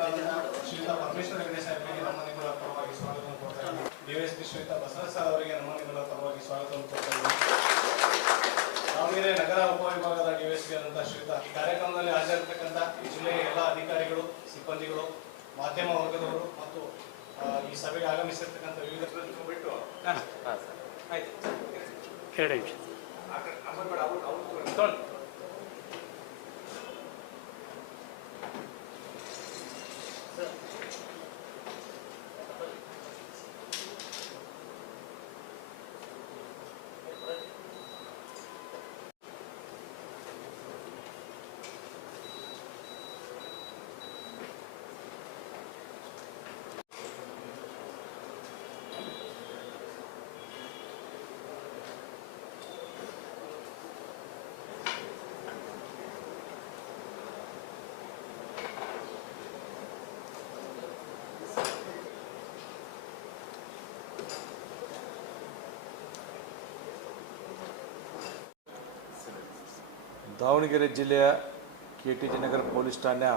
ಶ್ರೀಯುತ ಪರಮೇಶ್ವರ ಹೆಗಡೆ ಸಾಹೇಬರಿಗೆ ನಮ್ಮ ನಿಮ್ಮಗಳ ಪರವಾಗಿ ಸ್ವಾಗತವನ್ನು ಕೊಡ್ತಾ ಇದ್ದೀನಿ. ಡಿವೈಎಸ್ಪಿ ಶ್ರೀಯುತ ಬಸವರಾಜ್ ಸರ್ ಅವರಿಗೆ ನಮ್ಮ ನಿಮ್ಮಗಳ ಪರವಾಗಿ ಸ್ವಾಗತವನ್ನು ಕೊಡ್ತಾ ಇದ್ದೀನಿ. ದಾವಣಗೆರೆ ನಗರ ಉಪವಿಭಾಗದ ಡಿವೈಎಸ್ಪಿ ಆದಂತಹ ಶ್ರೀಯುತ ಈ ಕಾರ್ಯಕ್ರಮದಲ್ಲಿ ಹಾಜರಿರ್ತಕ್ಕಂಥ ಜಿಲ್ಲೆಯ ಎಲ್ಲ ಅಧಿಕಾರಿಗಳು, ಸಿಬ್ಬಂದಿಗಳು, ಮಾಧ್ಯಮ ವರ್ಗದವರು ಮತ್ತು ಈ ಸಭೆಗೆ ಆಗಮಿಸಿರ್ತಕ್ಕಂಥ ವಿವಿಧ ಬಿಟ್ಟು ದಾವಣಗೆರೆ ಜಿಲ್ಲೆಯ KTG ನಗರ ಪೊಲೀಸ್ ಠಾಣೆಯ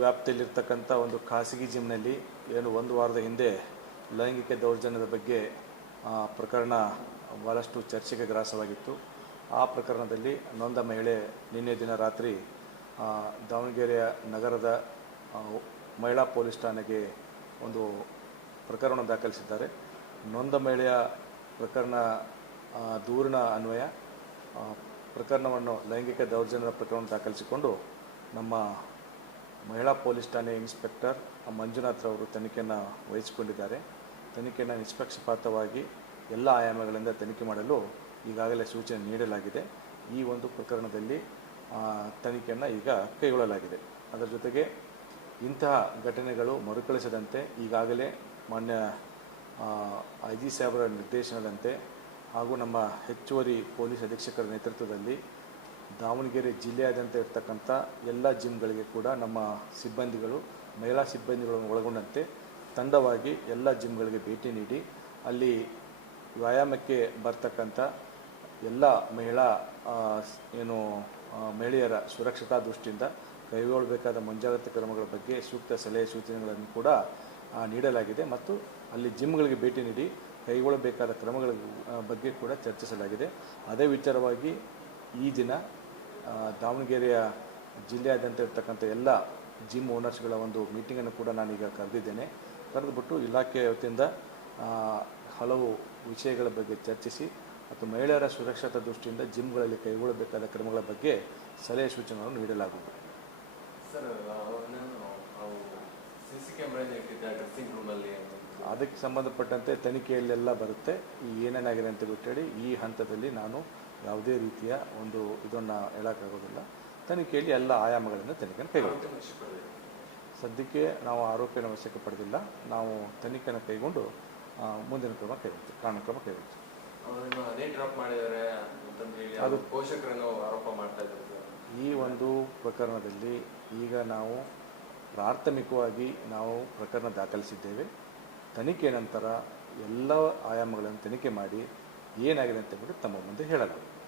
ವ್ಯಾಪ್ತಿಯಲ್ಲಿರ್ತಕ್ಕಂಥ ಒಂದು ಖಾಸಗಿ ಜಿಮ್ನಲ್ಲಿ ಏನು ಒಂದು ವಾರದ ಹಿಂದೆ ಲೈಂಗಿಕ ದೌರ್ಜನ್ಯದ ಬಗ್ಗೆ ಪ್ರಕರಣ ಭಾಳಷ್ಟು ಚರ್ಚೆಗೆ ಗ್ರಾಸವಾಗಿತ್ತು. ಆ ಪ್ರಕರಣದಲ್ಲಿ ನೊಂದ ಮಹಿಳೆ ನಿನ್ನೆ ದಿನ ರಾತ್ರಿ ದಾವಣಗೆರೆಯ ನಗರದ ಮಹಿಳಾ ಪೊಲೀಸ್ ಠಾಣೆಗೆ ಒಂದು ಪ್ರಕರಣ ದಾಖಲಿಸಿದ್ದಾರೆ. ನೊಂದ ಮಹಿಳೆಯ ಪ್ರಕರಣ ದೂರಿನ ಅನ್ವಯ ಪ್ರಕರಣವನ್ನು ಲೈಂಗಿಕ ದೌರ್ಜನ್ಯದ ಪ್ರಕರಣ ದಾಖಲಿಸಿಕೊಂಡು ನಮ್ಮ ಮಹಿಳಾ ಪೊಲೀಸ್ ಠಾಣೆ ಇನ್ಸ್ಪೆಕ್ಟರ್ ಮಂಜುನಾಥ್ ರವರು ತನಿಖೆಯನ್ನು ವಹಿಸಿಕೊಂಡಿದ್ದಾರೆ. ತನಿಖೆಯನ್ನು ನಿಷ್ಪಕ್ಷಪಾತವಾಗಿ ಎಲ್ಲ ಆಯಾಮಗಳಿಂದ ತನಿಖೆ ಮಾಡಲು ಈಗಾಗಲೇ ಸೂಚನೆ ನೀಡಲಾಗಿದೆ. ಈ ಒಂದು ಪ್ರಕರಣದಲ್ಲಿ ತನಿಖೆಯನ್ನು ಈಗ ಕೈಗೊಳ್ಳಲಾಗಿದೆ. ಅದರ ಜೊತೆಗೆ ಇಂತಹ ಘಟನೆಗಳು ಮರುಕಳಿಸದಂತೆ ಈಗಾಗಲೇ ಮಾನ್ಯ IG ಸಾಹೇಬರ ನಿರ್ದೇಶನದಂತೆ ಹಾಗೂ ನಮ್ಮ ಹೆಚ್ಚುವರಿ ಪೊಲೀಸ್ ಅಧೀಕ್ಷಕರ ನೇತೃತ್ವದಲ್ಲಿ ದಾವಣಗೆರೆ ಜಿಲ್ಲೆಯಾದ್ಯಂತ ಇರತಕ್ಕಂಥ ಎಲ್ಲ ಜಿಮ್ಗಳಿಗೆ ಕೂಡ ನಮ್ಮ ಸಿಬ್ಬಂದಿಗಳು, ಮಹಿಳಾ ಸಿಬ್ಬಂದಿಗಳನ್ನು ಒಳಗೊಂಡಂತೆ ತಂಡವಾಗಿ ಎಲ್ಲ ಜಿಮ್ಗಳಿಗೆ ಭೇಟಿ ನೀಡಿ ಅಲ್ಲಿ ವ್ಯಾಯಾಮಕ್ಕೆ ಬರ್ತಕ್ಕಂಥ ಎಲ್ಲ ಮಹಿಳೆಯರ ಸುರಕ್ಷತಾ ದೃಷ್ಟಿಯಿಂದ ಕೈಗೊಳ್ಳಬೇಕಾದ ಮುಂಜಾಗ್ರತಾ ಕ್ರಮಗಳ ಬಗ್ಗೆ ಸೂಕ್ತ ಸಲಹೆ ಸೂಚನೆಗಳನ್ನು ಕೂಡ ನೀಡಲಾಗಿದೆ ಮತ್ತು ಅಲ್ಲಿ ಜಿಮ್ಗಳಿಗೆ ಭೇಟಿ ನೀಡಿ ಕೈಗೊಳ್ಳಬೇಕಾದ ಕ್ರಮಗಳ ಬಗ್ಗೆ ಕೂಡ ಚರ್ಚಿಸಲಾಗಿದೆ. ಅದೇ ವಿಚಾರವಾಗಿ ಈ ದಿನ ದಾವಣಗೆರೆಯ ಜಿಲ್ಲೆಯಾದ್ಯಂತ ಇರ್ತಕ್ಕಂಥ ಎಲ್ಲ ಜಿಮ್ ಓನರ್ಸ್ಗಳ ಒಂದು ಮೀಟಿಂಗನ್ನು ಕೂಡ ನಾನೀಗ ಕರೆದಿದ್ದೇನೆ. ಕರೆದುಬಿಟ್ಟು ಇಲಾಖೆಯ ವತಿಯಿಂದ ಹಲವು ವಿಷಯಗಳ ಬಗ್ಗೆ ಚರ್ಚಿಸಿ ಮತ್ತು ಮಹಿಳೆಯರ ಸುರಕ್ಷತಾ ದೃಷ್ಟಿಯಿಂದ ಜಿಮ್ಗಳಲ್ಲಿ ಕೈಗೊಳ್ಳಬೇಕಾದ ಕ್ರಮಗಳ ಬಗ್ಗೆ ಸಲಹೆ ಸೂಚನೆಗಳನ್ನು ನೀಡಲಾಗುವುದು. ಅದಕ್ಕೆ ಸಂಬಂಧಪಟ್ಟಂತೆ ತನಿಖೆಯಲ್ಲೆಲ್ಲ ಬರುತ್ತೆ. ಏನೇನಾಗಿದೆ ಅಂತ ಬಿಟ್ಟೇಳಿ ಈ ಹಂತದಲ್ಲಿ ನಾನು ಯಾವುದೇ ರೀತಿಯ ಒಂದು ಇದನ್ನು ಹೇಳೋಕ್ಕಾಗೋದಿಲ್ಲ. ತನಿಖೆಯಲ್ಲಿ ಎಲ್ಲ ಆಯಾಮಗಳಿಂದ ತನಿಖೆಯನ್ನು ಕೈಗೊಳ್ಳುತ್ತೇವೆ. ಸದ್ಯಕ್ಕೆ ನಾವು ಆರೋಪಿಯನ್ನು ವಶಕ್ಕೆ ಪಡೆದಿಲ್ಲ. ನಾವು ತನಿಖೆಯನ್ನು ಕೈಗೊಂಡು ಮುಂದಿನ ಕ್ರಮ ಕೈಗೊಳ್ತೀವಿ, ಕಾನೂನು ಕ್ರಮ ಕೈಗೊಳ್ತೀವಿ. ಅದು ಈ ಒಂದು ಪ್ರಕರಣದಲ್ಲಿ ಈಗ ನಾವು ಪ್ರಾಥಮಿಕವಾಗಿ ಪ್ರಕರಣ ದಾಖಲಿಸಿದ್ದೇವೆ. ತನಿಖೆ ನಂತರ ಎಲ್ಲ ಆಯಾಮಗಳನ್ನು ತನಿಖೆ ಮಾಡಿ ಏನಾಗಿದೆ ಅಂತ ಬಿಟ್ಟು ತಮ್ಮ ಮುಂದೆ ಹೇಳಲಾಗುತ್ತೆ.